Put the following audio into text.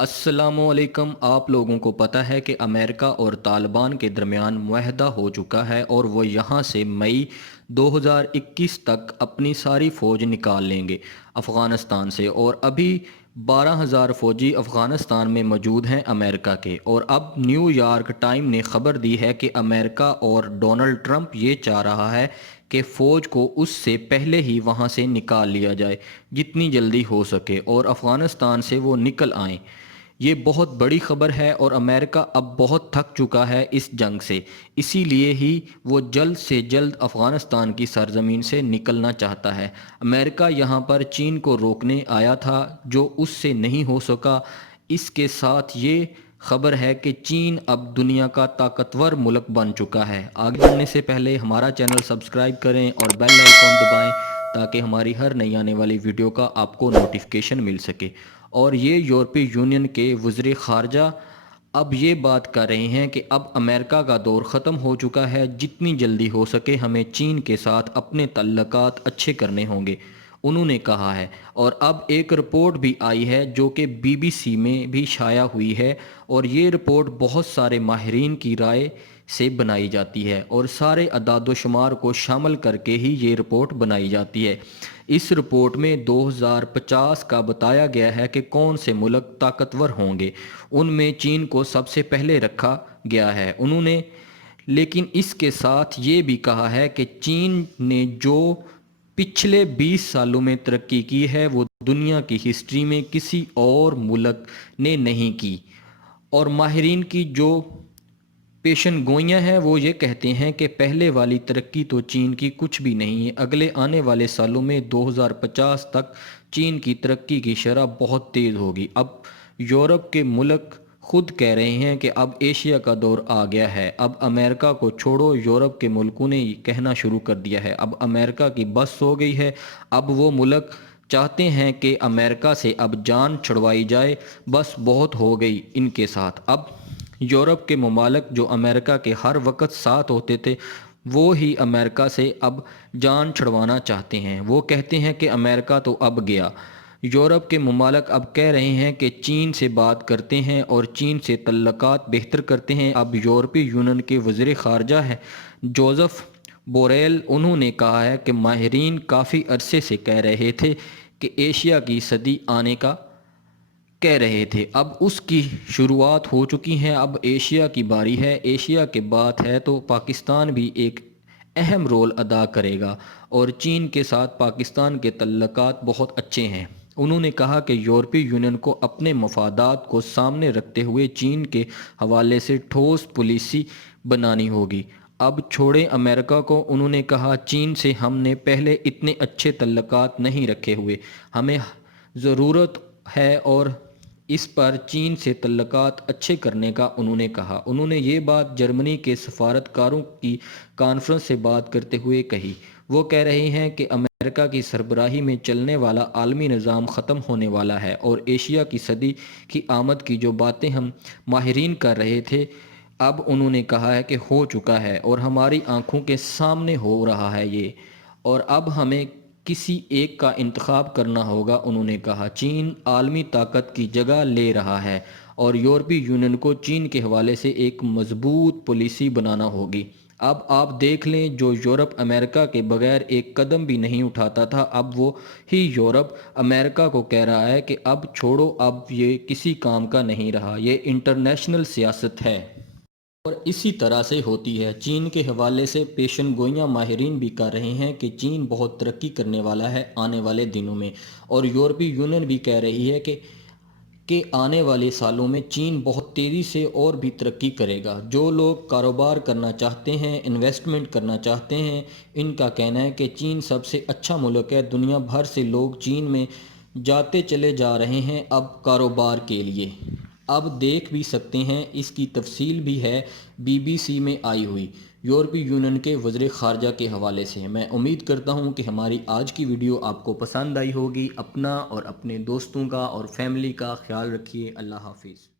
السلام علیکم۔ آپ لوگوں کو پتہ ہے کہ امریکہ اور طالبان کے درمیان معاہدہ ہو چکا ہے اور وہ یہاں سے مئی 2021 تک اپنی ساری فوج نکال لیں گے افغانستان سے، اور ابھی 12,000 فوجی افغانستان میں موجود ہیں امریکہ کے۔ اور اب نیو یارک ٹائم نے خبر دی ہے کہ امریکہ اور ڈونلڈ ٹرمپ یہ چاہ رہا ہے کہ فوج کو اس سے پہلے ہی وہاں سے نکال لیا جائے جتنی جلدی ہو سکے اور افغانستان سے وہ نکل آئیں۔ یہ بہت بڑی خبر ہے اور امریکہ اب بہت تھک چکا ہے اس جنگ سے، اسی لیے ہی وہ جلد سے جلد افغانستان کی سرزمین سے نکلنا چاہتا ہے۔ امریکہ یہاں پر چین کو روکنے آیا تھا جو اس سے نہیں ہو سکا۔ اس کے ساتھ یہ خبر ہے کہ چین اب دنیا کا طاقتور ملک بن چکا ہے۔ آگے بڑھنے سے پہلے ہمارا چینل سبسکرائب کریں اور بیل آئیکن دبائیں تاکہ ہماری ہر نئی آنے والی ویڈیو کا آپ کو نوٹیفیکیشن مل سکے۔ اور یہ یورپی یونین کے وزیر خارجہ اب یہ بات کر رہے ہیں کہ اب امریکہ کا دور ختم ہو چکا ہے، جتنی جلدی ہو سکے ہمیں چین کے ساتھ اپنے تعلقات اچھے کرنے ہوں گے، انہوں نے کہا ہے۔ اور اب ایک رپورٹ بھی آئی ہے جو کہ BBC میں بھی شائع ہوئی ہے، اور یہ رپورٹ بہت سارے ماہرین کی رائے سے بنائی جاتی ہے اور سارے اعداد و شمار کو شامل کر کے ہی یہ رپورٹ بنائی جاتی ہے۔ اس رپورٹ میں 2050 کا بتایا گیا ہے کہ کون سے ملک طاقتور ہوں گے، ان میں چین کو سب سے پہلے رکھا گیا ہے انہوں نے۔ لیکن اس کے ساتھ یہ بھی کہا ہے کہ چین نے جو پچھلے 20 سالوں میں ترقی کی ہے وہ دنیا کی ہسٹری میں کسی اور ملک نے نہیں کی، اور ماہرین کی جو پیشن گوئیاں ہیں وہ یہ کہتے ہیں کہ پہلے والی ترقی تو چین کی کچھ بھی نہیں ہے، اگلے آنے والے سالوں میں 2050 تک چین کی ترقی کی شرح بہت تیز ہوگی۔ اب یورپ کے ملک خود کہہ رہے ہیں کہ اب ایشیا کا دور آ گیا ہے، اب امریکہ کو چھوڑو، یورپ کے ملکوں نے کہنا شروع کر دیا ہے اب امریکہ کی بس ہو گئی ہے۔ اب وہ ملک چاہتے ہیں کہ امریکہ سے اب جان چھڑوائی جائے، بس بہت ہو گئی ان کے ساتھ۔ اب یورپ کے ممالک جو امریکہ کے ہر وقت ساتھ ہوتے تھے وہ ہی امریکہ سے اب جان چھڑوانا چاہتے ہیں، وہ کہتے ہیں کہ امریکہ تو اب گیا۔ یورپ کے ممالک اب کہہ رہے ہیں کہ چین سے بات کرتے ہیں اور چین سے تعلقات بہتر کرتے ہیں۔ اب یورپی یونین کے وزیر خارجہ ہیں جوزف بوریل، انہوں نے کہا ہے کہ ماہرین کافی عرصے سے کہہ رہے تھے کہ ایشیا کی صدی آنے کا کہہ رہے تھے، اب اس کی شروعات ہو چکی ہیں، اب ایشیا کی باری ہے۔ ایشیا کے بات ہے تو پاکستان بھی ایک اہم رول ادا کرے گا، اور چین کے ساتھ پاکستان کے تعلقات بہت اچھے ہیں۔ انہوں نے کہا کہ یورپی یونین کو اپنے مفادات کو سامنے رکھتے ہوئے چین کے حوالے سے ٹھوس پالیسی بنانی ہوگی۔ اب چھوڑیں امریکہ کو، انہوں نے کہا چین سے ہم نے پہلے اتنے اچھے تعلقات نہیں رکھے ہوئے، ہمیں ضرورت ہے اور اس پر چین سے تعلقات اچھے کرنے کا انہوں نے کہا۔ انہوں نے یہ بات جرمنی کے سفارتکاروں کی کانفرنس سے بات کرتے ہوئے کہی۔ وہ کہہ رہے ہیں کہ امریکہ کی سربراہی میں چلنے والا عالمی نظام ختم ہونے والا ہے، اور ایشیا کی صدی کی آمد کی جو باتیں ہم ماہرین کر رہے تھے اب انہوں نے کہا ہے کہ ہو چکا ہے اور ہماری آنکھوں کے سامنے ہو رہا ہے یہ، اور اب ہمیں کسی ایک کا انتخاب کرنا ہوگا۔ انہوں نے کہا چین عالمی طاقت کی جگہ لے رہا ہے اور یورپی یونین کو چین کے حوالے سے ایک مضبوط پالیسی بنانا ہوگی۔ اب آپ دیکھ لیں، جو یورپ امریکہ کے بغیر ایک قدم بھی نہیں اٹھاتا تھا، اب وہ ہی یورپ امریکہ کو کہہ رہا ہے کہ اب چھوڑو، اب یہ کسی کام کا نہیں رہا، یہ انٹرنیشنل سیاست ہے۔ اور اسی طرح سے ہوتی ہے۔ چین کے حوالے سے پیشن گوئیاں ماہرین بھی کر رہے ہیں کہ چین بہت ترقی کرنے والا ہے آنے والے دنوں میں، اور یورپی یونین بھی کہہ رہی ہے کہ آنے والے سالوں میں چین بہت تیزی سے اور بھی ترقی کرے گا۔ جو لوگ کاروبار کرنا چاہتے ہیں، انویسٹمنٹ کرنا چاہتے ہیں، ان کا کہنا ہے کہ چین سب سے اچھا ملک ہے، دنیا بھر سے لوگ چین میں جاتے چلے جا رہے ہیں اب کاروبار کے لیے۔ اب دیکھ بھی سکتے ہیں، اس کی تفصیل بھی ہے BBC میں آئی ہوئی یورپی یونین کے وزیر خارجہ کے حوالے سے۔ میں امید کرتا ہوں کہ ہماری آج کی ویڈیو آپ کو پسند آئی ہوگی۔ اپنا اور اپنے دوستوں کا اور فیملی کا خیال رکھیے۔ اللہ حافظ۔